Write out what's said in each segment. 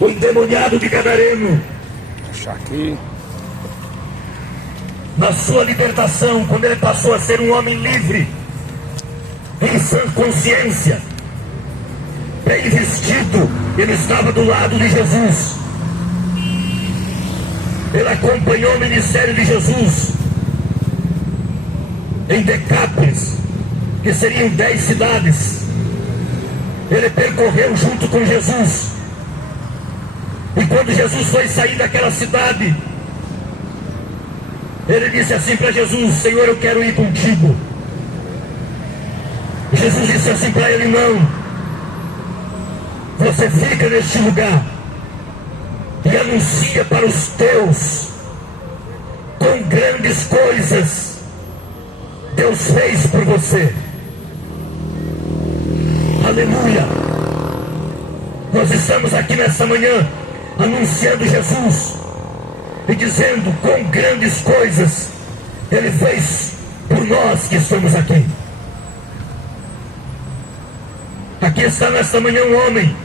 o endemoniado de Gadareno, Achar aqui. na sua libertação, quando ele passou a ser um homem livre, em sã consciência, bem vestido, ele estava do lado de Jesus. Ele acompanhou o ministério de Jesus em Decápolis, que seriam 10 cidades. Ele percorreu junto com Jesus. E quando Jesus foi sair daquela cidade, ele disse assim para Jesus: Senhor, eu quero ir contigo. Jesus disse assim para ele: não, você fica neste lugar e anuncia para os teus quão grandes coisas Deus fez por você. Aleluia. Nós estamos aqui nessa manhã anunciando Jesus e dizendo quão grandes coisas Ele fez por nós que estamos aqui. Aqui está nesta manhã um homem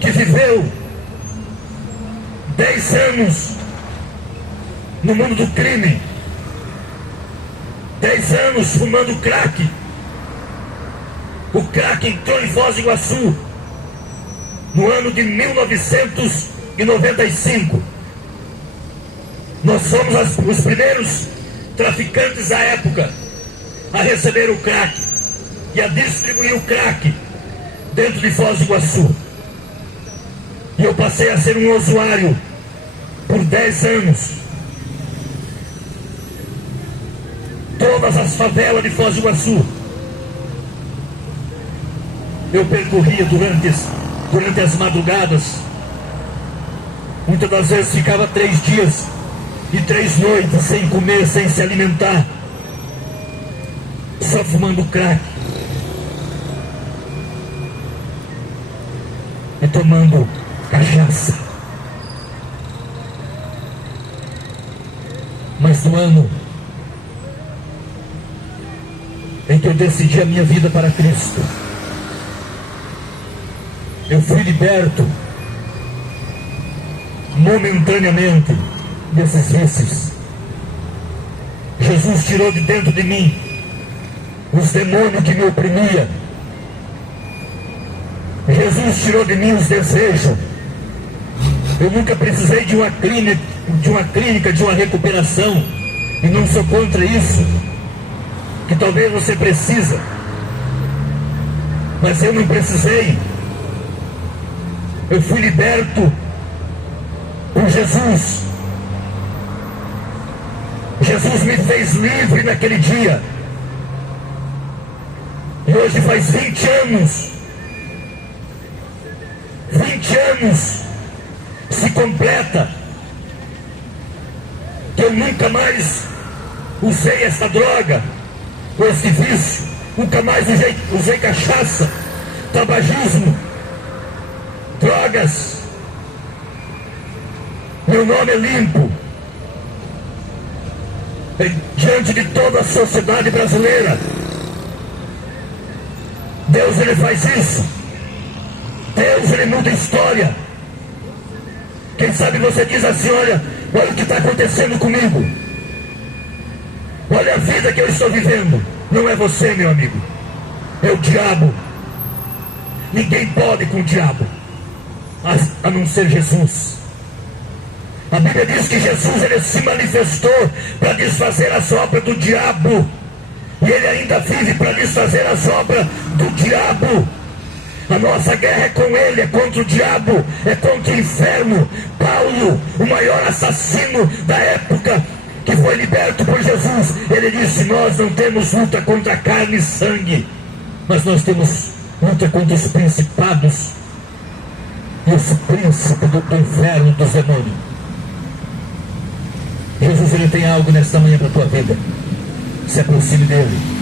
que viveu 10 anos no mundo do crime, 10 anos fumando crack. O crack entrou em Foz do Iguaçu no ano de 1995. Nós fomos os primeiros traficantes da época a receber o crack e a distribuir o crack dentro de Foz do Iguaçu. E eu passei a ser um usuário por 10 anos. Todas as favelas de Foz do Iguaçu eu percorria durante as madrugadas. Muitas das vezes ficava 3 dias e 3 noites sem comer, sem se alimentar, só fumando crack e tomando cachaça. Mas no ano em que eu decidi a minha vida para Cristo, eu fui liberto momentaneamente desses vícios. Jesus tirou de dentro de mim os demônios que me oprimiam. Jesus tirou de mim os desejos. Eu nunca precisei de uma clínica, de uma recuperação, e não sou contra isso, que talvez você precisa, mas eu não precisei. Eu fui liberto por Jesus. Jesus me fez livre naquele dia. E hoje faz 20 anos. 20 anos se completa que eu nunca mais usei essa droga, ou esse vício. Nunca mais usei cachaça, tabagismo, drogas. Meu nome é limpo diante de toda a sociedade brasileira. Deus, Ele faz isso. Deus, Ele muda a história. Quem sabe você diz assim: olha o que está acontecendo comigo, olha a vida que eu estou vivendo. Não é você, meu amigo, é o diabo. Ninguém pode com o diabo a não ser Jesus. A Bíblia diz que Jesus, Ele se manifestou para desfazer as obras do diabo, e Ele ainda vive para desfazer as obras do diabo. A nossa guerra é com Ele, é contra o diabo, é contra o inferno. Paulo, o maior assassino da época, que foi liberto por Jesus, ele disse: nós não temos luta contra carne e sangue, mas nós temos luta contra os principados e os príncipes do inferno, dos demônios. Jesus, Ele tem algo nesta manhã para a tua vida. Se aproxime dEle.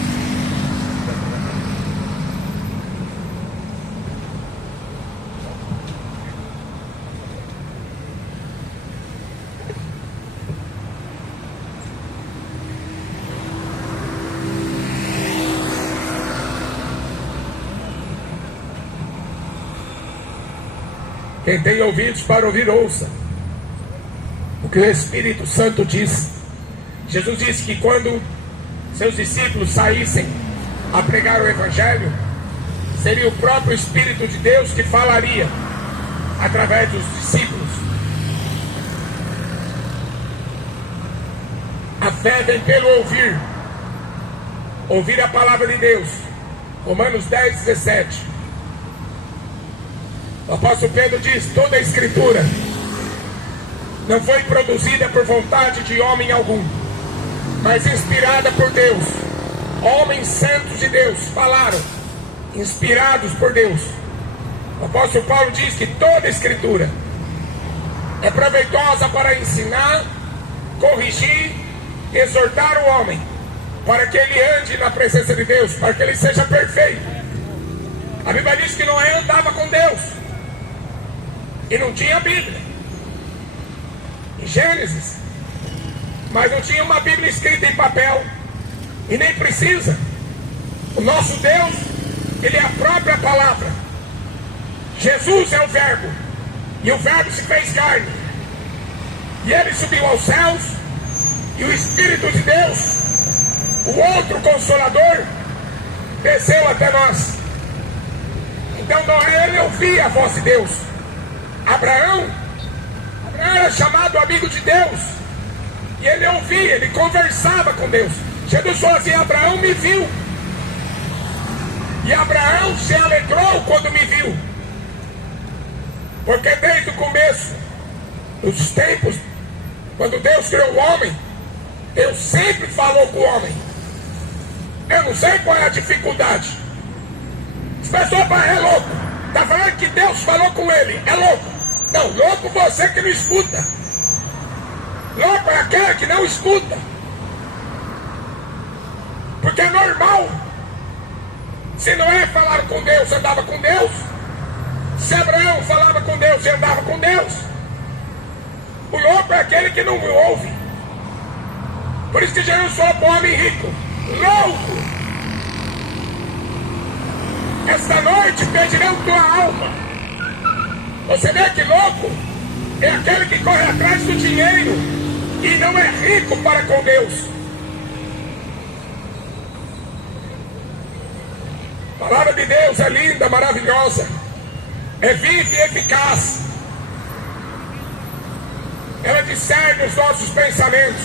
Quem tem ouvidos para ouvir, ouça o que o Espírito Santo diz. Jesus disse que quando seus discípulos saíssem a pregar o Evangelho, seria o próprio Espírito de Deus que falaria através dos discípulos. A fé vem pelo ouvir. Ouvir a palavra de Deus. Romanos 10, 17. O apóstolo Pedro diz: toda a Escritura não foi produzida por vontade de homem algum, mas inspirada por Deus. Homens santos de Deus falaram, inspirados por Deus. O apóstolo Paulo diz que toda a Escritura é proveitosa para ensinar, corrigir, exortar o homem, para que ele ande na presença de Deus, para que ele seja perfeito. A Bíblia diz que Noé andava com Deus e não tinha Bíblia em Gênesis, mas não tinha uma Bíblia escrita em papel, e nem precisa. O nosso Deus, Ele é a própria palavra. Jesus é o Verbo, e o Verbo se fez carne, e Ele subiu aos céus, e o Espírito de Deus, o outro Consolador, desceu até nós. Então Noé, ele ouvia a voz de Deus. Abraão era chamado amigo de Deus, e ele ouvia, ele conversava com Deus. Jesus falou assim: Abraão me viu, e Abraão se alegrou quando me viu, porque desde o começo dos tempos, quando Deus criou o homem, Deus sempre falou com o homem. Eu não sei qual é a dificuldade. As pessoas falam: é louco, está falando que Deus falou com ele, é louco. Não, louco você que não escuta. Louco é aquele que não escuta. Porque é normal. Se Noé falava com Deus, andava com Deus. Se Abraão falava com Deus e andava com Deus. O louco é aquele que não ouve. Por isso que Jesus falou para o homem rico: louco, esta noite pedirão tua alma. Você vê que louco é aquele que corre atrás do dinheiro e não é rico para com Deus. A palavra de Deus é linda, maravilhosa, é viva e eficaz. Ela discerne os nossos pensamentos,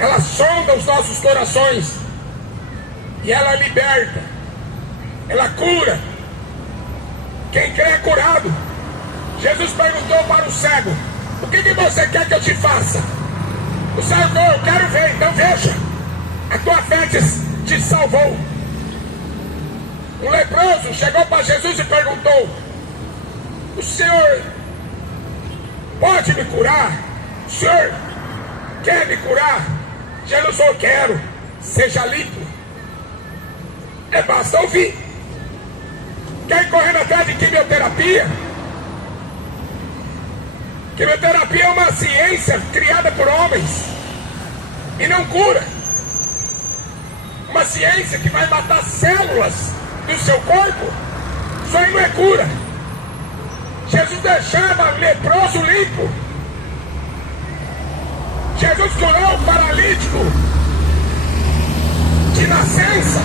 ela sonda os nossos corações, e ela liberta, ela cura. Quem crê é curado. Jesus perguntou para o cego: o que você quer que eu te faça? O cego falou: eu quero ver. Então veja, a tua fé te salvou. Um leproso chegou para Jesus e perguntou: o senhor pode me curar? O senhor quer me curar? Jesus falou: quero, seja limpo. É basta ouvir. Quer ir correndo atrás de quimioterapia? Quimioterapia é uma ciência criada por homens e não cura. Uma ciência que vai matar células do seu corpo. Isso aí não é cura. Jesus deixava o leproso limpo. Jesus curou o paralítico de nascença,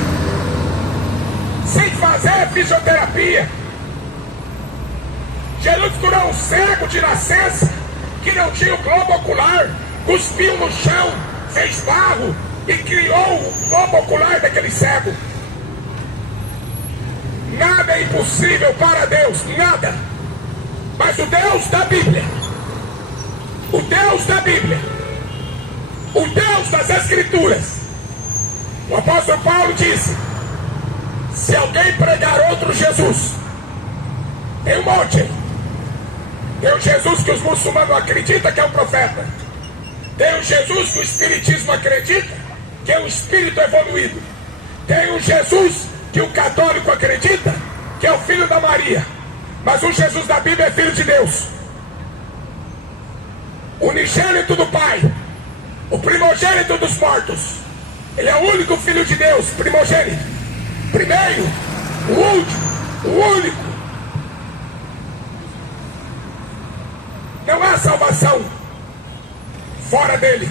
sem fazer fisioterapia. Jesus curou um cego de nascença que não tinha o globo ocular, cuspiu no chão, fez barro e criou o globo ocular daquele cego. Nada é impossível para Deus, nada. Mas o Deus da Bíblia, o Deus da Bíblia, o Deus das Escrituras, o apóstolo Paulo disse: se alguém pregar outro Jesus, tem um monte. Tem o Jesus que os muçulmanos acreditam que é um profeta. Tem o Jesus que o espiritismo acredita que é um espírito evoluído. Tem o Jesus que o católico acredita que é o filho da Maria. Mas o Jesus da Bíblia é filho de Deus, unigênito do Pai, o primogênito dos mortos. Ele é o único filho de Deus, primogênito, primeiro, o último, o único. Não há salvação fora dele.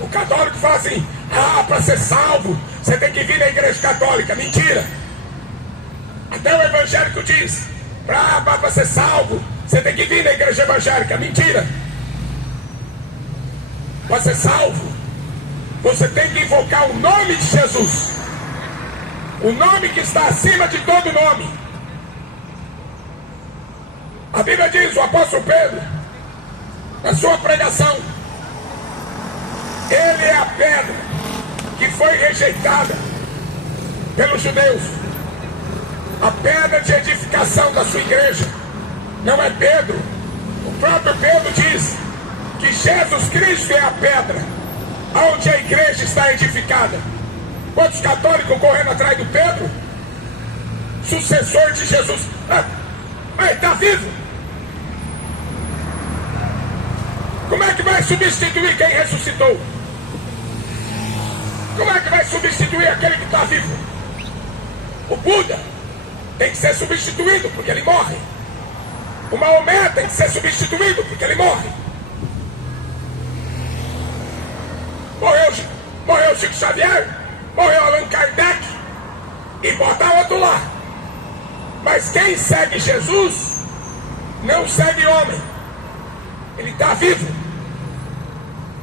O católico fala assim: para ser salvo, você tem que vir na igreja católica. Mentira! Até o evangélico diz: para ser salvo, você tem que vir na igreja evangélica. Mentira! Para ser salvo, você tem que invocar o nome de Jesus, o nome que está acima de todo nome. A Bíblia diz, o apóstolo Pedro, na sua pregação, ele é a pedra que foi rejeitada pelos judeus, a pedra de edificação da sua igreja. Não é Pedro. O próprio Pedro diz que Jesus Cristo é a pedra onde a igreja está edificada. Quantos católicos correndo atrás do Pedro, sucessor de Jesus? Mas está vivo. Como é que vai substituir quem ressuscitou? Como é que vai substituir aquele que está vivo? O Buda tem que ser substituído porque ele morre. O Maomé tem que ser substituído porque ele morre. Morreu Chico Xavier, morreu Allan Kardec, e botar outro lá. Mas quem segue Jesus não segue homem. Ele está vivo.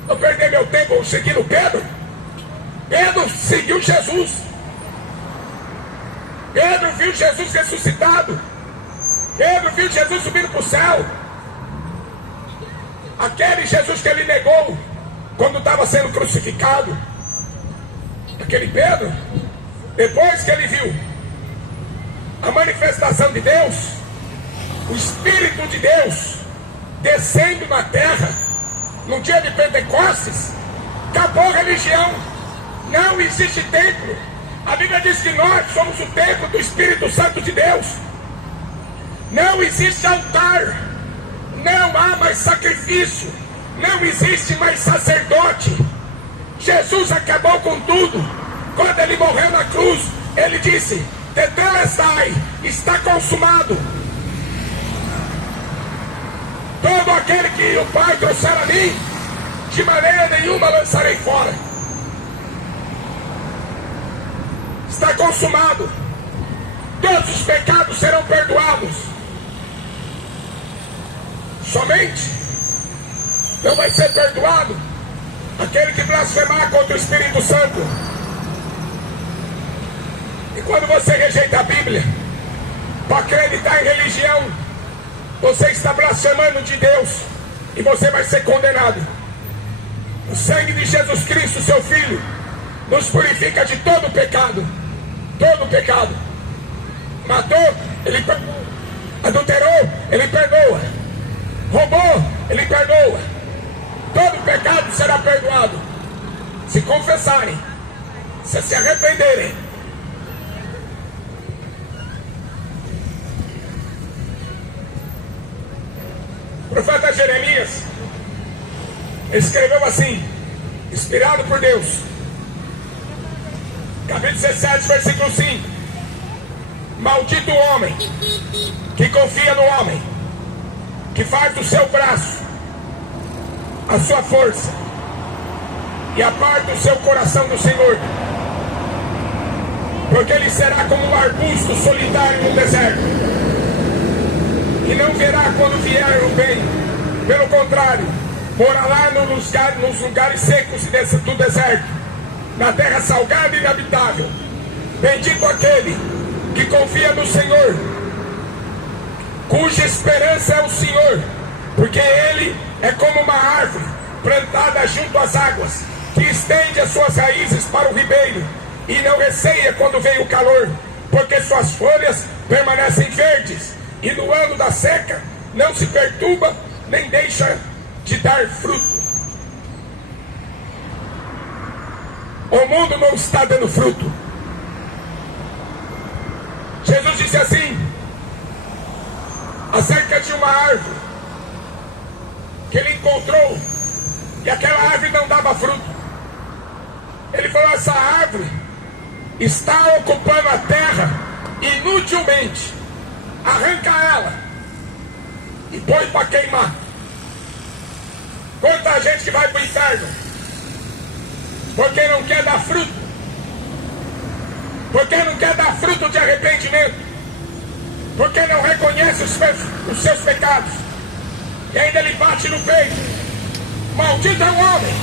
Eu perdi meu tempo seguindo Pedro. Pedro seguiu Jesus. Pedro viu Jesus ressuscitado. Pedro viu Jesus subindo para o céu. Aquele Jesus que ele negou quando estava sendo crucificado. Aquele Pedro, depois que ele viu a manifestação de Deus, o Espírito de Deus descendo na terra no dia de Pentecostes, acabou a religião. Não existe templo. A Bíblia diz que nós somos o templo do Espírito Santo de Deus. Não existe altar, não há mais sacrifício, não existe mais sacerdote. Jesus acabou com tudo. Quando ele morreu na cruz, ele disse: Tetelestai, está consumado. Todo aquele que o Pai trouxer a mim, de maneira nenhuma lançarei fora. Está consumado. Todos os pecados serão perdoados. Somente não vai ser perdoado aquele que blasfemar contra o Espírito Santo. E quando você rejeita a Bíblia para acreditar em religião, você está blasfemando de Deus e você vai ser condenado. O sangue de Jesus Cristo, seu Filho, nos purifica de todo pecado. Todo pecado. Matou, ele perdoa. Adulterou, ele perdoa. Roubou, ele perdoa. Todo pecado será perdoado se confessarem, se arrependerem. O profeta Jeremias escreveu assim, inspirado por Deus, capítulo 17, versículo 5: Maldito o homem que confia no homem, que faz do seu braço a sua força e aparta o seu coração do Senhor, porque ele será como um arbusto solitário no deserto e não verá quando vier o bem. Pelo contrário, morará nos lugares secos do deserto, na terra salgada e inabitável. Bendito aquele que confia no Senhor, cuja esperança é o Senhor, porque ele é como uma árvore plantada junto às águas, que estende as suas raízes para o ribeiro e não receia quando vem o calor, porque suas folhas permanecem verdes, e no ano da seca não se perturba nem deixa de dar fruto. O mundo não está dando fruto. Jesus disse assim acerca de uma árvore que ele encontrou, e aquela árvore não dava fruto. Ele falou: essa árvore está ocupando a terra inutilmente. Arranca ela e põe para queimar. Quanta gente que vai para o inferno porque não quer dar fruto, porque não quer dar fruto de arrependimento, porque não reconhece os seus pecados, e ainda ele bate no peito. Maldito é o homem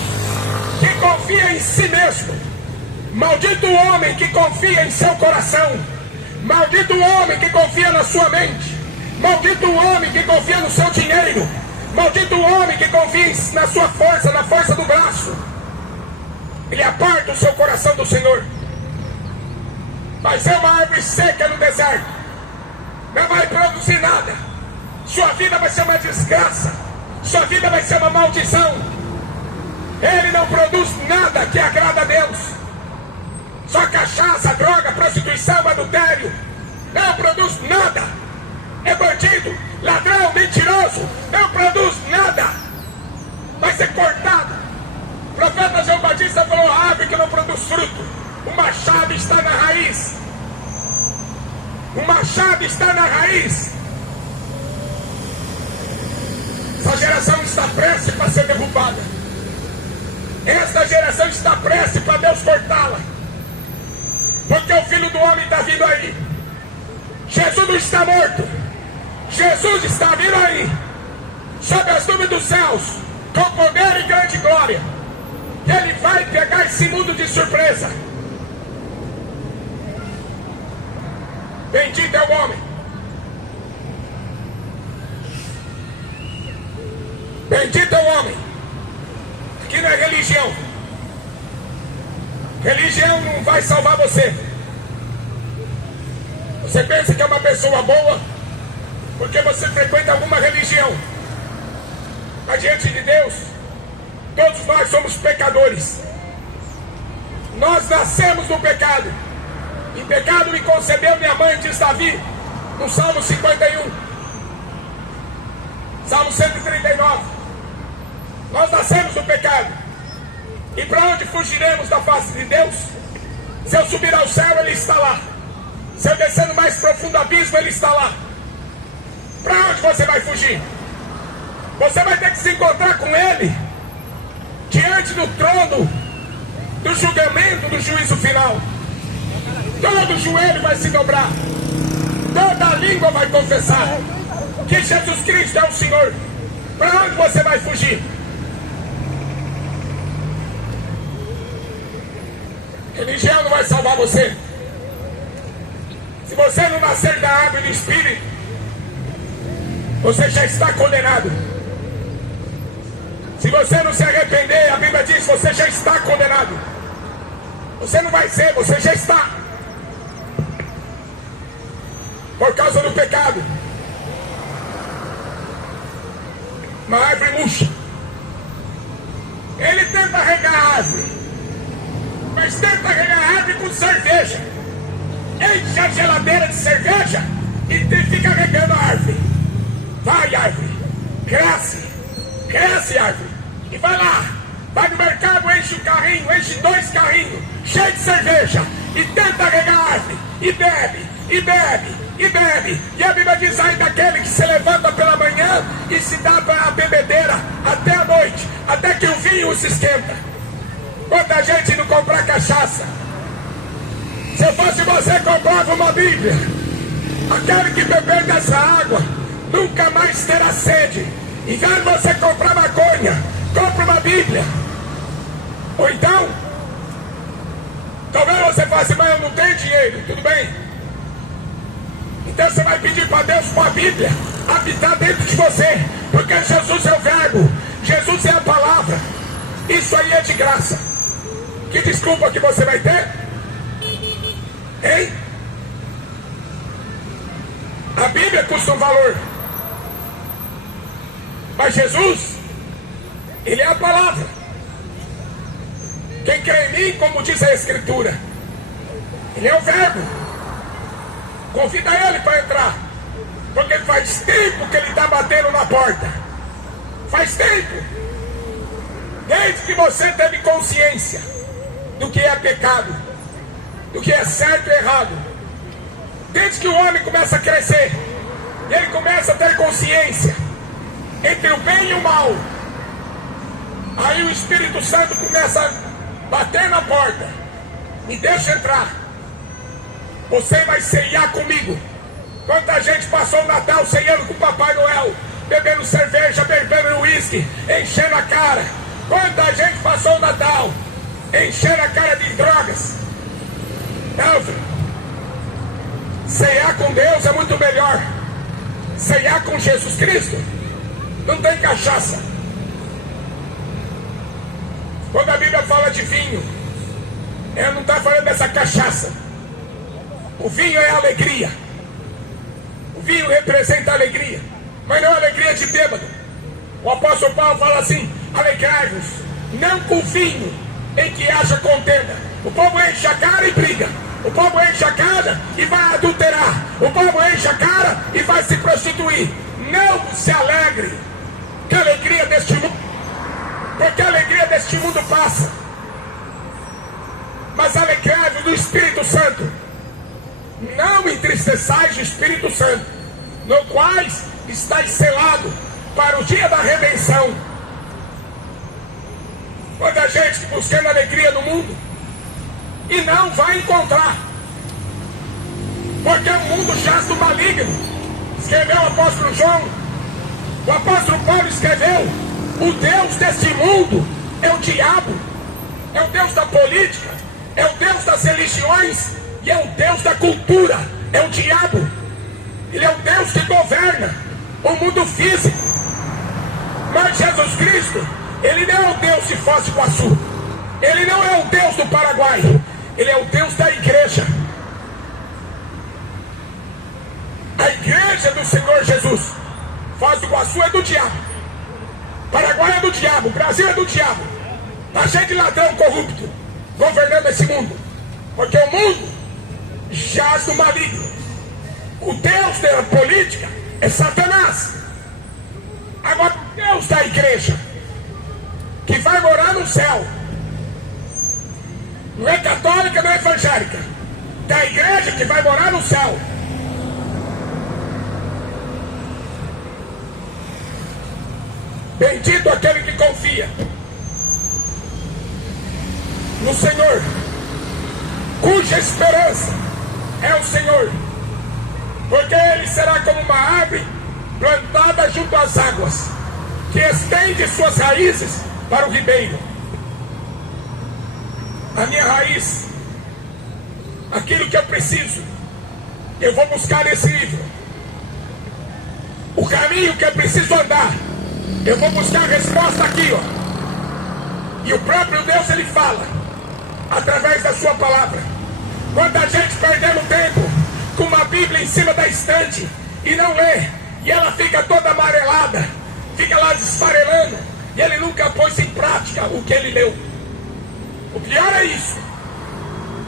que confia em si mesmo, maldito o homem que confia em seu coração, maldito o homem que confia na sua mente, maldito o homem que confia no seu dinheiro, maldito o homem que confia na sua força, na força do braço. Ele aparta o seu coração do Senhor. Vai ser uma árvore seca no deserto, não vai produzir nada. Sua vida vai ser uma desgraça, sua vida vai ser uma maldição. Ele não produz nada que agrada a Deus. Só cachaça, droga, prostituição, adultério. Não produz nada. É bandido, ladrão, mentiroso. Não produz nada. Vai ser cortado. O profeta João Batista falou: a árvore que não produz fruto, o machado está na raiz. O machado está na raiz. Essa geração está prestes para ser derrubada. Esta geração está prestes para Deus cortá-la. Porque o Filho do Homem está vindo aí. Jesus não está morto. Jesus está vindo aí, sob as nuvens dos céus, com poder e grande glória. Ele vai pegar esse mundo de surpresa. Bendito é o homem. Bendito é o homem. Aqui não é religião. Religião não vai salvar você. Você pensa que é uma pessoa boa porque você frequenta alguma religião. Mas diante de Deus, todos nós somos pecadores. Nós nascemos no pecado. Em pecado me concebeu minha mãe, diz Davi, no Salmo 51. Salmo 139. Nós nascemos no pecado. E para onde fugiremos da face de Deus? Se eu subir ao céu, Ele está lá. Se eu descer no mais profundo abismo, Ele está lá. Para onde você vai fugir? Você vai ter que se encontrar com Ele diante do trono do julgamento, do juízo final. Todo joelho vai se dobrar, toda língua vai confessar que Jesus Cristo é o Senhor. Para onde você vai fugir? Religião não vai salvar você. Se você não nascer da água e do Espírito, você já está condenado. Se você não se arrepender, a Bíblia diz, você já está condenado. Você não vai ser, você já está. Por causa do pecado. Uma árvore murcha. Ele tenta regar a árvore, mas tenta regar a árvore com cerveja. Enche a geladeira de cerveja e fica regando a árvore. Vai, árvore, cresce, cresce, árvore. E vai lá, vai no mercado, enche um carrinho, enche 2 carrinhos, cheio de cerveja, e tenta regar a árvore, e bebe, e bebe, e bebe. E a Bíblia diz aí daquele que se levanta pela manhã e se dá para a bebedeira até a noite, até que o vinho se esquenta. Quanta gente não comprar cachaça. Se eu fosse você, comprava uma Bíblia. Aquele que beber dessa água nunca mais terá sede. Em vez de você comprar maconha, compre uma Bíblia. Ou então, talvez você fale assim: mas eu não tenho dinheiro. Tudo bem. Então você vai pedir para Deus, com a Bíblia, habitar dentro de você. Porque Jesus é o Verbo, Jesus é a palavra. Isso aí é de graça. Que desculpa que você vai ter? Hein? A Bíblia custa um valor. Mas Jesus, Ele é a palavra. Quem crê em mim, como diz a Escritura, Ele é o Verbo. Convida Ele para entrar. Porque faz tempo que Ele está batendo na porta. Faz tempo. Desde que você teve consciência do que é pecado, do que é certo e errado. Desde que o homem começa a crescer, ele começa a ter consciência entre o bem e o mal. Aí o Espírito Santo começa a bater na porta. Me deixa entrar. Você vai ceiar comigo. Quanta gente passou o Natal ceiando com o Papai Noel, bebendo cerveja, bebendo uísque, enchendo a cara. Quanta gente passou o Natal enchendo a cara de drogas. Não, filho. Ceiar com Deus é muito melhor. Ceiar com Jesus Cristo não tem cachaça. Quando a Bíblia fala de vinho, ela não está falando dessa cachaça. O vinho é alegria. O vinho representa alegria, mas não alegria de bêbado. O apóstolo Paulo fala assim: alegrai-vos, não com vinho em que haja contenda. O povo enche a cara e briga. O povo enche a cara e vai adulterar. O povo enche a cara e vai se prostituir. Não se alegre com a alegria deste mundo, porque a alegria deste mundo passa. Mas alegrai-vos do Espírito Santo. Não entristeçais o Espírito Santo, no quais estáis selado para o dia da redenção. Quanta gente buscando alegria no mundo e não vai encontrar, porque o mundo jaz do maligno. Escreveu o apóstolo João. O apóstolo Paulo escreveu: o Deus deste mundo é o diabo, é o Deus da política, é o Deus das religiões e é o Deus da cultura. É o diabo. Ele é o Deus que governa o mundo físico. Mas Jesus Cristo, ele não é o Deus de Foz do Iguaçu. Ele não é o Deus do Paraguai. Ele é o Deus da igreja. A igreja do Senhor Jesus. Foz do Iguaçu é do diabo. Paraguai é do diabo. Brasil é do diabo. Está cheio de ladrão corrupto governando esse mundo. Porque o mundo jaz do maligno. O Deus da política é Satanás. Agora o Deus da igreja, que vai morar no céu, não é católica, não é evangélica, da igreja que vai morar no céu. Bendito aquele que confia no Senhor, cuja esperança é o Senhor, porque ele será como uma árvore plantada junto às águas, que estende suas raízes para o ribeiro. A minha raiz, aquilo que eu preciso, eu vou buscar nesse livro. O caminho que eu preciso andar, eu vou buscar a resposta aqui, ó. E o próprio Deus, ele fala através da sua palavra. Quanta gente perdendo tempo com uma Bíblia em cima da estante e não lê, e ela fica toda amarelada, fica lá desfarelando, e ele nunca pôs em prática o que ele leu. O pior é isso.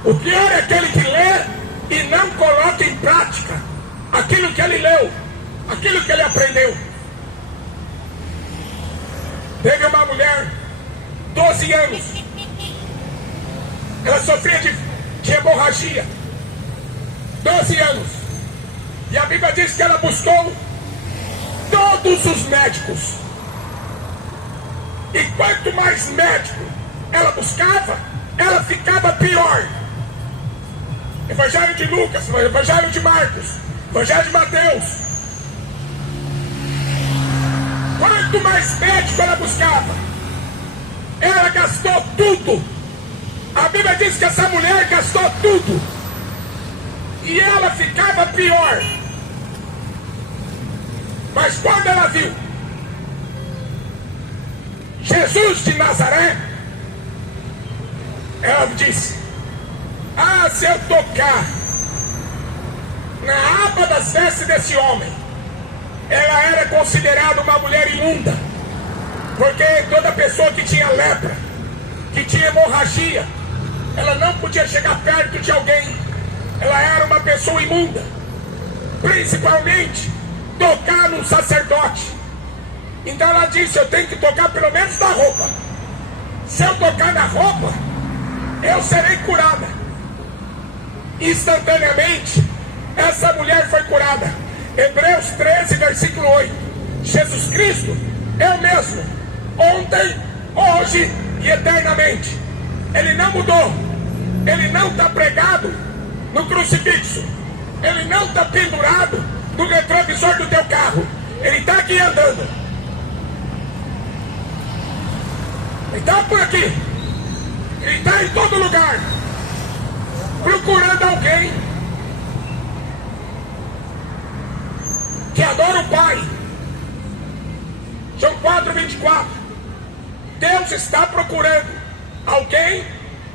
O pior é aquele que lê e não coloca em prática aquilo que ele leu, aquilo que ele aprendeu. Teve uma mulher, 12 anos, ela sofria de hemorragia, 12 anos, e a Bíblia diz que ela buscou todos os médicos, e quanto mais médico ela buscava, ela ficava pior. Evangelho de Lucas, Evangelho de Marcos, Evangelho de Mateus. Quanto mais médico ela buscava, ela gastou tudo. A Bíblia diz que essa mulher gastou tudo, e ela ficava pior. Mas quando ela viu Jesus de Nazaré, ela disse: ah, se eu tocar na aba das vestes desse homem. Ela era considerada uma mulher imunda, porque toda pessoa que tinha lepra, que tinha hemorragia, ela não podia chegar perto de alguém. Ela era uma pessoa imunda. Principalmente tocar num sacerdote. Então ela disse: eu tenho que tocar pelo menos na roupa. Se eu tocar na roupa, eu serei curada. Instantaneamente essa mulher foi curada. Hebreus 13, versículo 8. Jesus Cristo é o mesmo, ontem, hoje e eternamente. Ele não mudou. Ele não está pregado no crucifixo. Ele não está pendurado no retrovisor do teu carro. Ele está aqui andando. Ele está por aqui. Ele está em todo lugar, procurando alguém que adora o Pai. João 4:24. Deus está procurando alguém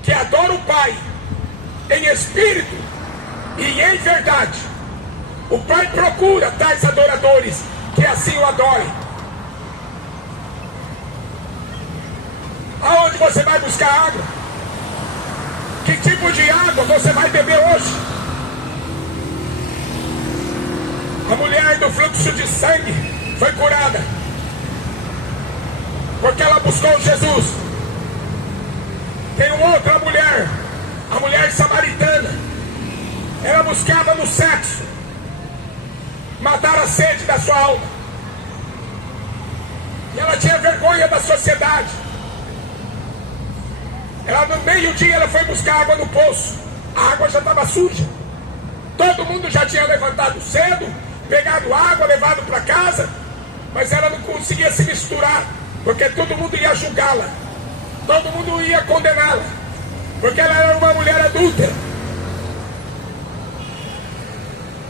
que adora o Pai em espírito e em verdade. O Pai procura tais adoradores que assim o adorem. Aonde você vai buscar água? Que tipo de água você vai beber hoje? A mulher do fluxo de sangue foi curada porque ela buscou Jesus. Tem outra mulher, a mulher samaritana. Ela buscava no sexo matar a sede da sua alma. E ela tinha vergonha da sociedade. Ela, no meio-dia, ela foi buscar água no poço. A água já estava suja. Todo mundo já tinha levantado cedo, pegado água, levado para casa, mas ela não conseguia se misturar, porque todo mundo ia julgá-la, todo mundo ia condená-la, porque ela era uma mulher adúltera.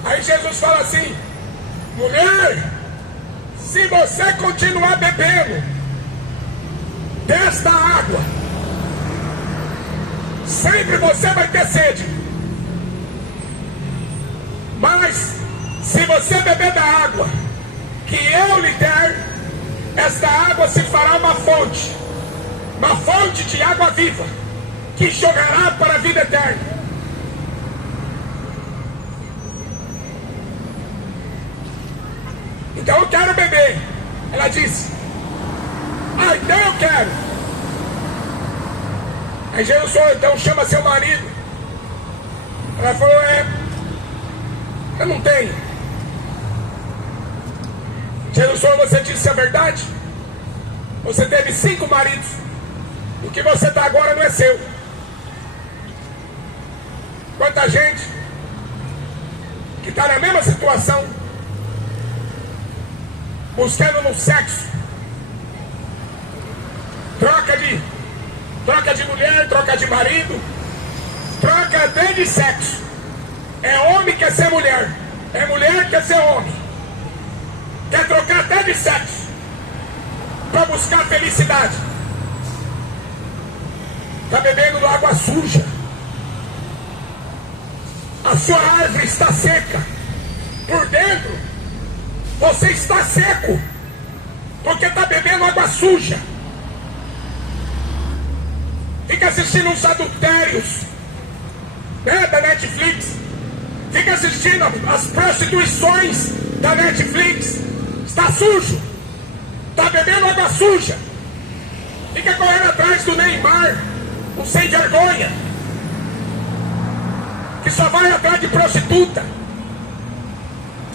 Aí Jesus fala assim: mulher, se você continuar bebendo desta água, sempre você vai ter sede. Mas se você beber da água que eu lhe der, esta água se fará uma fonte de água viva, que jorrará para a vida eterna. Então eu quero beber. Ela disse: ah, então eu quero. Aí Jesus falou: então chama seu marido. Ela falou: eu não tenho. Jesus falou: você disse a verdade? Você teve 5 maridos. O que você está agora não é seu. Quanta gente que está na mesma situação, buscando no sexo, troca de mulher, troca de marido, troca até de sexo. É homem que quer ser mulher, é mulher que quer ser homem, quer trocar até de sexo para buscar felicidade. Está bebendo água suja. A sua árvore está seca por dentro. Você está seco porque está bebendo água suja. Fica assistindo os adultérios, né, da Netflix. Fica assistindo as prostituições da Netflix. Está sujo. Está bebendo água suja. Fica correndo atrás do Neymar, um sem vergonha, que só vai atrás de prostituta.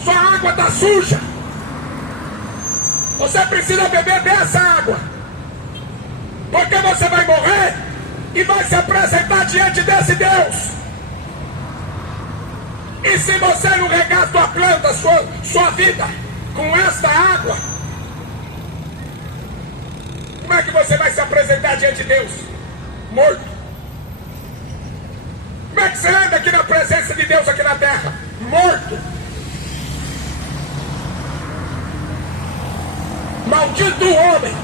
Sua água está suja. Você precisa beber dessa água, porque você vai morrer e vai se apresentar diante desse Deus. E se você não regar sua planta, sua vida com esta água, como é que você vai se apresentar diante de Deus? Morto. Como é que você anda aqui na presença de Deus aqui na terra? Morto. Maldito o homem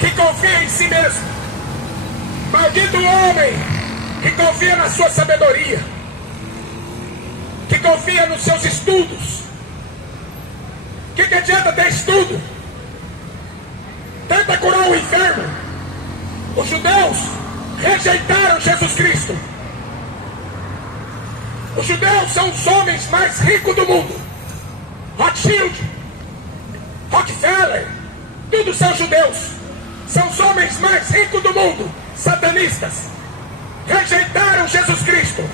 que confia em si mesmo. Maldito o homem que confia na sua sabedoria, que confia nos seus estudos. O que adianta ter estudo? Tenta curar o enfermo. Os judeus rejeitaram Jesus Cristo. Os judeus são os homens mais ricos do mundo. Rothschild, Rockefeller, todos são judeus. São os homens mais ricos do mundo. Satanistas. Rejeitaram Jesus Cristo.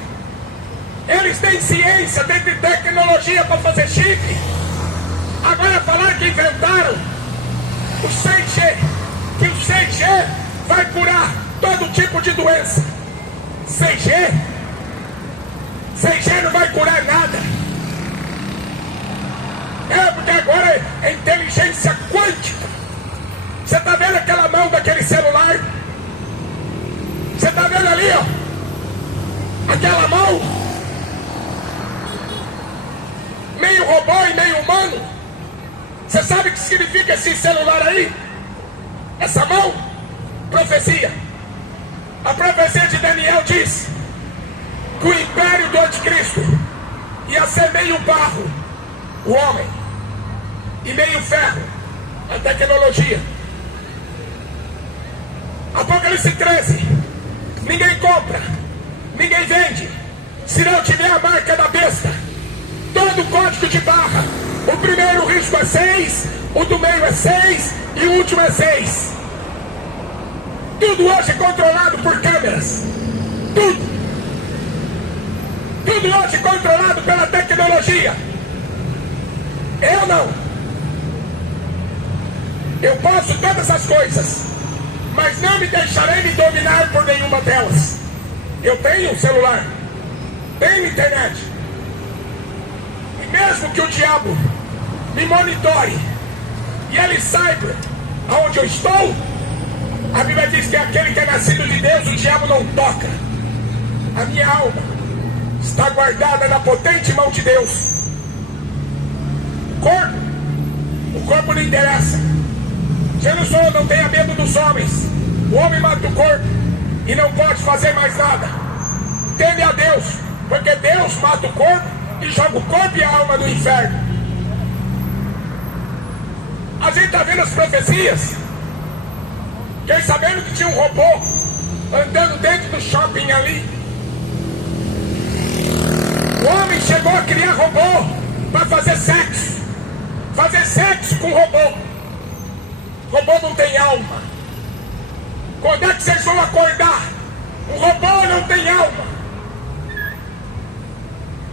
Eles têm ciência, têm tecnologia para fazer chip. Agora falar que inventaram o 6G, que o 6G vai curar todo tipo de doença. 6G não vai curar nada. Porque agora é inteligência quântica. Você está vendo aquela mão daquele celular? Você está vendo ali, ó? Aquela mão? Meio robô e meio humano. Você sabe o que significa esse celular aí? Essa mão? Profecia. A profecia de Daniel diz que o império do anticristo ia ser meio barro, o homem, e meio ferro, a tecnologia. Apocalipse 13. Ninguém compra, ninguém vende, se não tiver a marca da besta. Todo código de barra. O primeiro risco é 6, o do meio é 6 e o último é 6. Tudo hoje é controlado por câmeras. Tudo. Tudo hoje é controlado pela tecnologia. Eu não. Eu posso todas as coisas, mas não me deixarei me dominar por nenhuma delas. Eu tenho um celular, tenho internet. E mesmo que o diabo me monitore e ele saiba aonde eu estou, a Bíblia diz que aquele que é nascido de Deus, o diabo não toca. A minha alma está guardada na potente mão de Deus. O corpo não interessa. Jesus falou: não tenha medo dos homens. O homem mata o corpo e não pode fazer mais nada. Teme a Deus, porque Deus mata o corpo e joga o corpo e a alma no inferno. A gente está vendo as profecias. Fiquei sabendo que tinha um robô andando dentro do shopping ali. O homem chegou a criar robô para fazer sexo. Fazer sexo com robô. Robô não tem alma. Quando é que vocês vão acordar? Um robô não tem alma.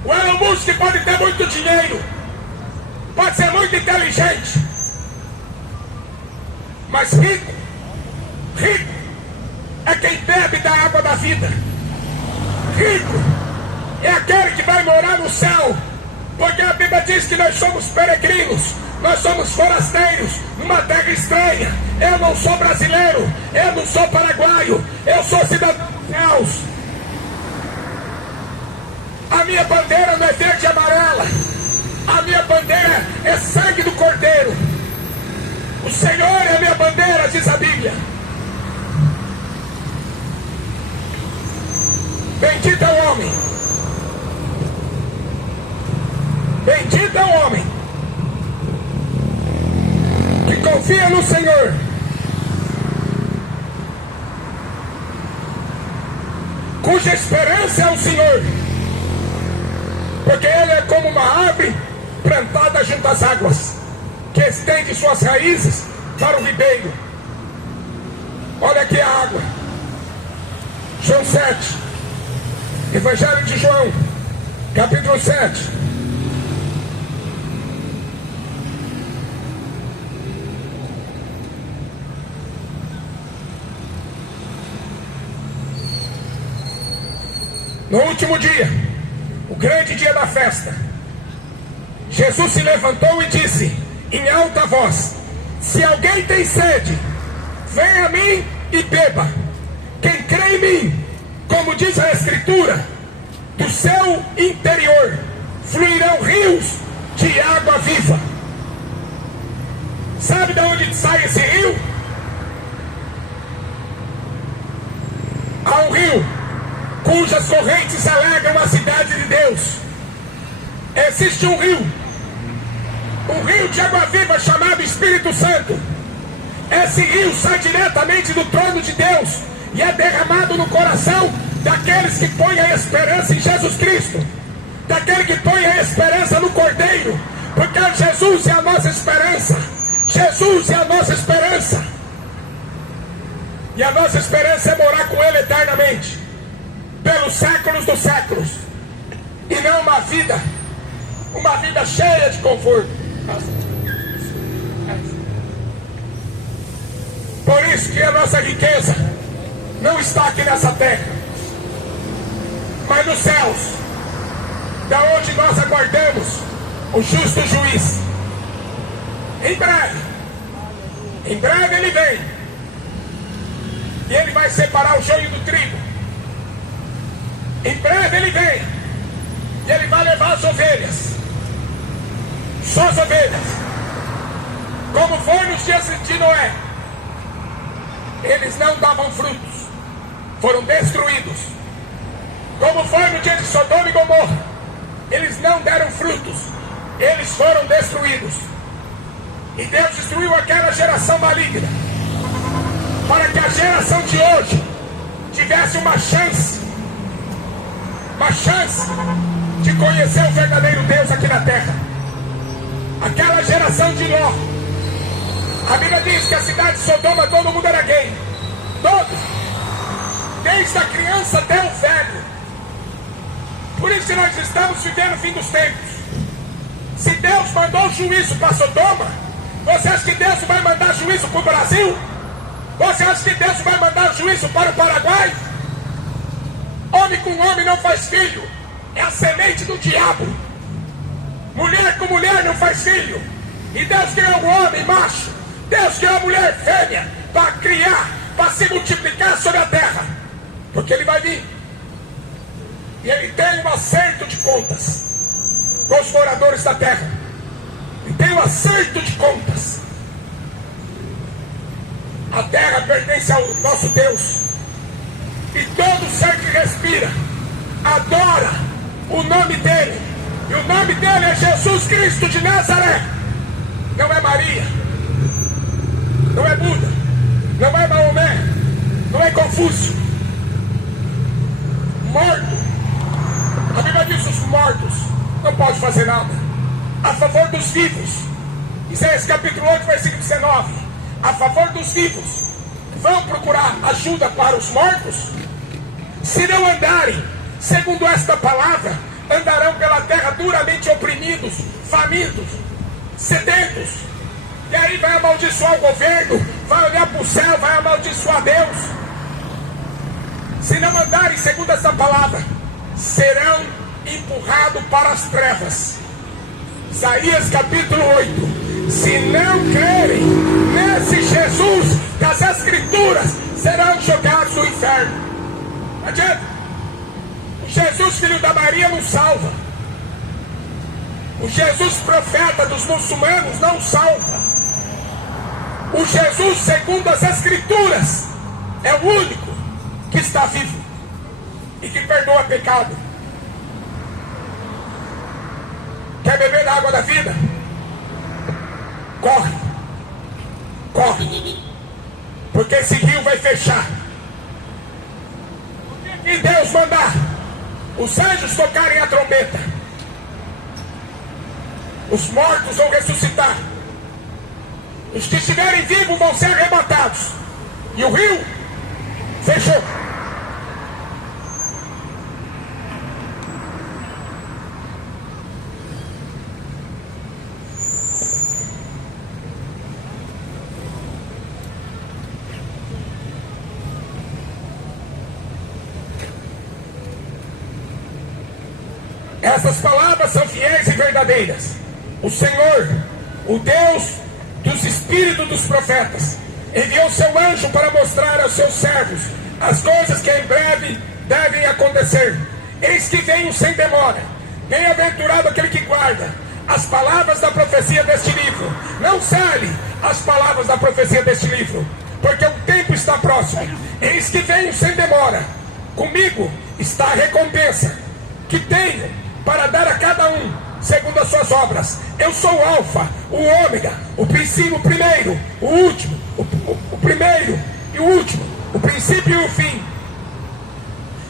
O Elon Musk pode ter muito dinheiro, pode ser muito inteligente, mas rico é quem bebe da água da vida. Rico é aquele que vai morar no céu, porque a Bíblia diz que nós somos peregrinos, nós somos forasteiros numa terra estranha. Eu não sou brasileiro, eu não sou paraguaio, eu sou cidadão dos céus. A minha bandeira não é verde e amarela, a minha bandeira é sangue do Cordeiro. O Senhor é a minha bandeira, diz a Bíblia. Bendito é o homem, bendito é o homem que confia no Senhor, cuja esperança é o Senhor, porque Ele é como uma árvore plantada junto às águas, que estende suas raízes para o ribeiro. Olha aqui a água. João 7, Evangelho de João, capítulo 7. No último dia, o grande dia da festa, Jesus se levantou e disse em alta voz: se alguém tem sede, venha a mim e beba. Quem crê em mim, como diz a Escritura, do seu interior fluirão rios de água viva. Sabe de onde sai esse rio? Há um rio cujas correntes alegram a cidade de Deus. Existe um rio de água viva chamado Espírito Santo. Esse rio sai diretamente do trono de Deus e é derramado no coração daqueles que põem a esperança em Jesus Cristo, daquele que põe a esperança no Cordeiro, porque Jesus é a nossa esperança. Jesus é a nossa esperança, e a nossa esperança é morar com Ele eternamente, pelos séculos dos séculos, e não uma vida cheia de conforto. que a nossa riqueza não está aqui nessa terra, mas nos céus, da onde nós aguardamos o justo juiz. Em breve ele vem, e ele vai separar o joio do trigo. Em breve ele vem, e ele vai levar as ovelhas, só as ovelhas, como foi nos dias de Noé. Eles não davam frutos, foram destruídos. Como foi no dia de Sodoma e Gomorra, eles não deram frutos, eles foram destruídos. E Deus destruiu aquela geração maligna, para que a geração de hoje tivesse uma chance de conhecer o verdadeiro Deus aqui na terra. Aquela geração de Ló, a Bíblia diz que a cidade de Sodoma todo mundo era gay, todos, desde a criança até o velho. Por isso que nós estamos vivendo o fim dos tempos. Se Deus mandou juízo para Sodoma, você acha que Deus vai mandar juízo para o Brasil? Você acha que Deus vai mandar juízo para o Paraguai? Homem com homem não faz filho, é a semente do diabo. Mulher com mulher não faz filho. E Deus criou o homem macho, Deus criou a mulher fêmea para criar, para se multiplicar sobre a terra. Porque ele vai vir, e ele tem um acerto de contas com os moradores da terra. Ele tem um acerto de contas. A terra pertence ao nosso Deus, e todo ser que respira adora o nome dele. E o nome dele é Jesus Cristo de Nazaré. Não é Maria, não é Buda, não é Maomé, não é Confúcio. Morto, a Bíblia diz: os mortos não podem fazer nada a favor dos vivos. Isaías capítulo 8, versículo 19. A favor dos vivos, vão procurar ajuda para os mortos? Se não andarem segundo esta palavra, andarão pela terra duramente oprimidos, famintos, sedentos. E aí vai amaldiçoar o governo, vai olhar para o céu, vai amaldiçoar Deus. Se não andarem segundo essa palavra, serão empurrados para as trevas. Isaías capítulo 8. Se não crerem nesse Jesus das Escrituras, serão jogados no inferno. Não adianta. O Jesus filho da Maria não salva. O Jesus profeta dos muçulmanos não salva. O Jesus segundo as Escrituras é o único que está vivo e que perdoa pecado. Quer beber da água da vida? Corre, corre, porque esse rio vai fechar. E Deus mandar os anjos tocarem a trombeta, os mortos vão ressuscitar, os que estiverem vivos vão ser arrebatados, e o rio fechou. Essas palavras são fiéis e verdadeiras. O Senhor, o Deus dos espíritos dos profetas, enviou seu anjo para mostrar aos seus servos as coisas que em breve devem acontecer. Eis que venho sem demora. Bem-aventurado aquele que guarda as palavras da profecia deste livro. Não cele as palavras da profecia deste livro, porque o tempo está próximo. Eis que venho sem demora. Comigo está a recompensa que tenho para dar a cada um segundo as suas obras. Eu sou o Alfa, o Ômega, o princípio, o primeiro, o último, o primeiro e o último, o princípio e o fim.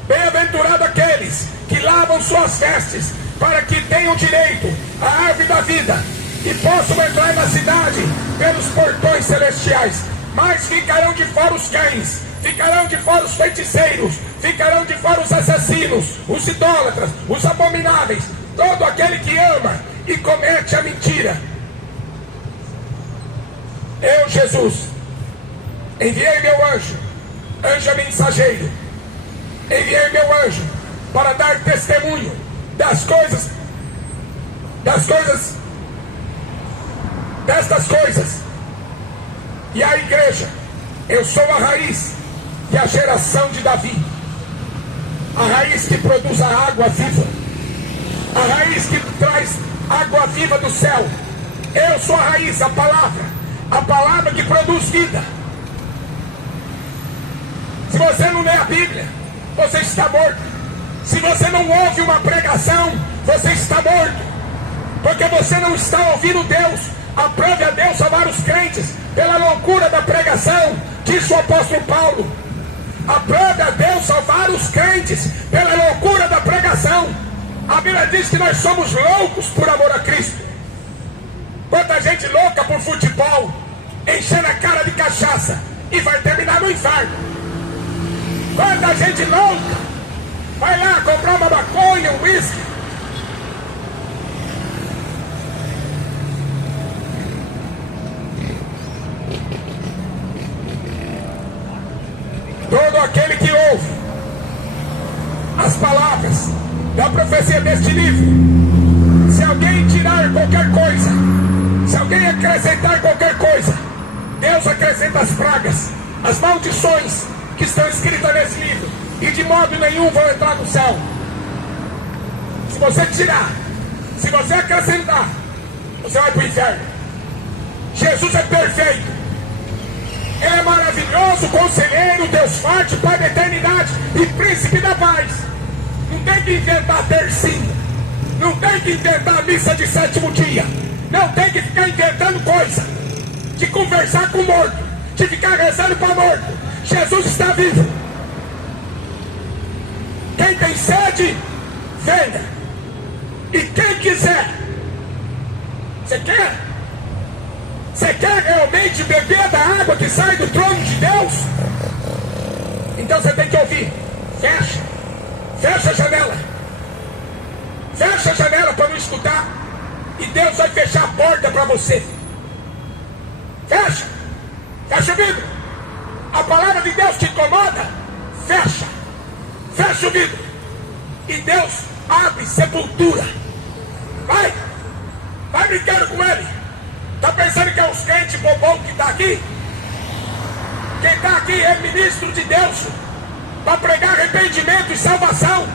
Bem-aventurado aqueles que lavam suas vestes, para que tenham direito à árvore da vida e possam entrar na cidade pelos portões celestiais. Mas ficarão de fora os cães, ficarão de fora os feiticeiros, ficarão de fora os assassinos, os idólatras, os abomináveis, todo aquele que ama e comete a mentira. Eu, Jesus, Enviei meu anjo, anjo mensageiro. Enviei meu anjo para dar testemunho destas coisas. E a igreja, eu sou a raiz e a geração de Davi, a raiz que produz a água viva, a raiz que traz água viva do céu. Eu sou a raiz, a palavra que produz vida. Se você não lê a Bíblia, você está morto. Se você não ouve uma pregação, você está morto, porque você não está ouvindo Deus. Aprove a Deus salvar os crentes pela loucura da pregação, disse o apóstolo Paulo. Aprove a Deus salvar os crentes pela loucura da pregação. A Bíblia diz que nós somos loucos por amor a Cristo. Quanta gente louca por futebol, enchendo a cara de cachaça e vai terminar no inferno. Quanta gente louca vai lá comprar uma maconha, um uísque. Todo aquele que ouve as palavras da profecia deste livro, se alguém tirar qualquer coisa, se alguém acrescentar qualquer coisa, Deus acrescenta as pragas, as maldições que estão escritas nesse livro, e de modo nenhum vão entrar no céu. Se você tirar, se você acrescentar, você vai para o inferno. Jesus é perfeito. Ele é maravilhoso, conselheiro, Deus forte, Pai da eternidade e príncipe da paz. Não tem que inventar tercinho, não tem que inventar missa de sétimo dia, não tem que ficar inventando coisa, de conversar com o morto, de ficar rezando para morto. Jesus está vivo. Quem tem sede, venha. E quem quiser, você quer? Você quer realmente beber da água que sai do trono de Deus? Então você tem que ouvir. Fecha a janela. Fecha a janela para não escutar. E Deus vai fechar a porta para você. Fecha o vidro. A palavra de Deus te incomoda? Fecha o vidro. E Deus abre sepultura. Vai brincando com ele. Está pensando que é os crentes bobão que está aqui? Quem está aqui é ministro de Deus para pregar arrependimento e salvação.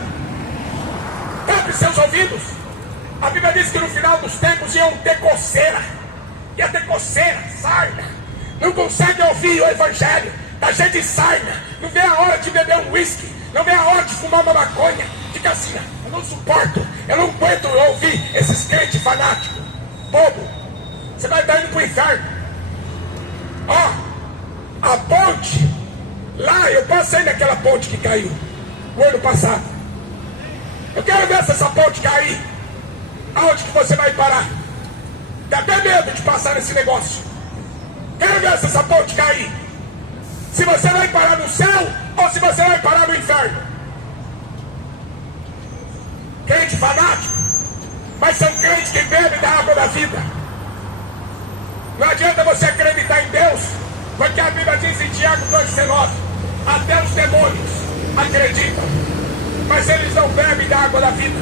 Tape seus ouvidos. A Bíblia diz que no final dos tempos iam ter coceira. Ia ter coceira, sarna. Não consegue ouvir o evangelho. Está cheio de sarna. Não vê a hora de beber um uísque. Não vê a hora de fumar uma maconha. Fica assim, eu não suporto. Eu não aguento ouvir esses crentes fanáticos. Bobo. Você vai estar indo para o inferno. A ponte, lá eu passei naquela ponte que caiu o ano passado. Eu quero ver se essa ponte cair. Aonde que você vai parar? Dá até medo de passar nesse negócio. Quero ver se essa ponte cair. Se você vai parar no céu ou se você vai parar no inferno. Crente fanático, mas são crentes que bebem da água da vida. Não adianta você acreditar em Deus, porque a Bíblia diz em Tiago 2,19: até os demônios acreditam, mas eles não bebem da água da vida.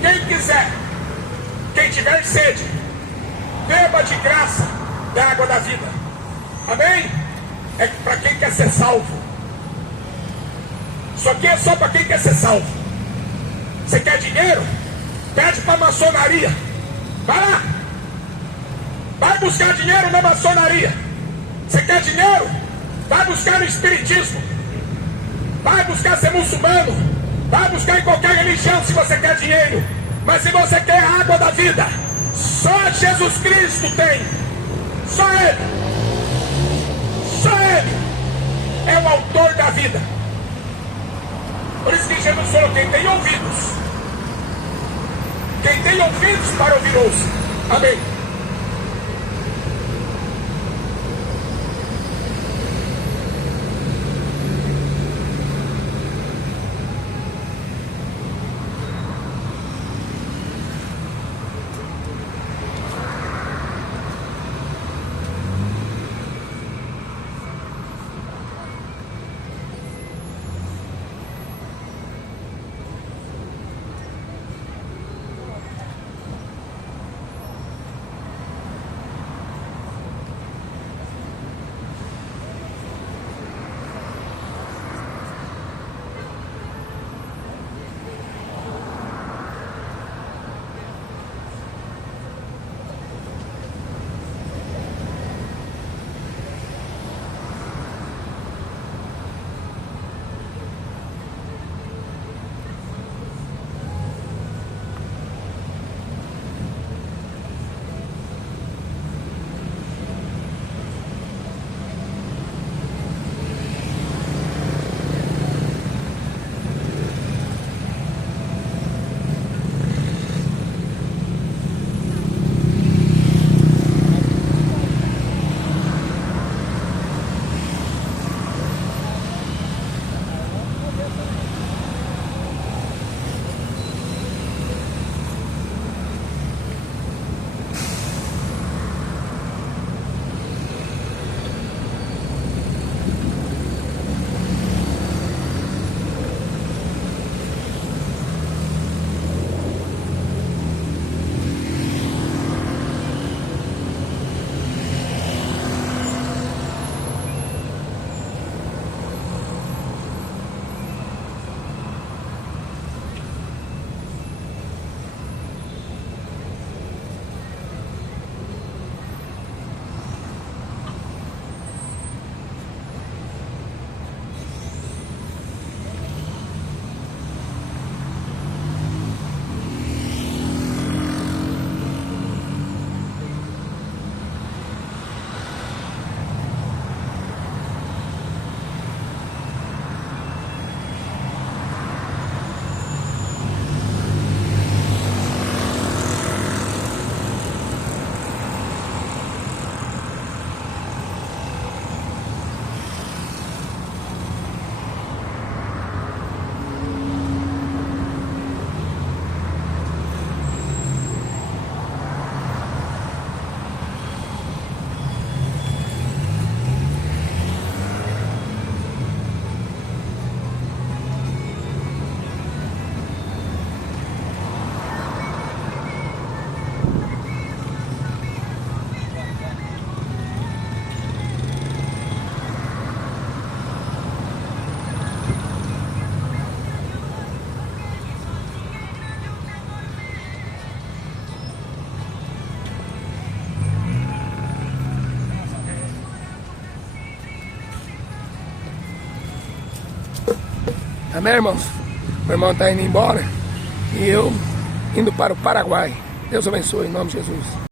Quem quiser, quem tiver sede, beba de graça da água da vida. Amém? É para quem quer ser salvo. Isso aqui é só para quem quer ser salvo. Você quer dinheiro? Pede para a maçonaria. Vai lá. Vai buscar dinheiro na maçonaria. Você quer dinheiro? Vai buscar no espiritismo. Vai buscar ser muçulmano. Vai buscar em qualquer religião se você quer dinheiro. Mas se você quer a água da vida, só Jesus Cristo tem. Só Ele. Só Ele é o autor da vida. Por isso que Jesus falou: quem tem ouvidos para ouvir, ouça. Amém. Amém, irmãos? O irmão está indo embora e eu indo para o Paraguai. Deus abençoe, em nome de Jesus.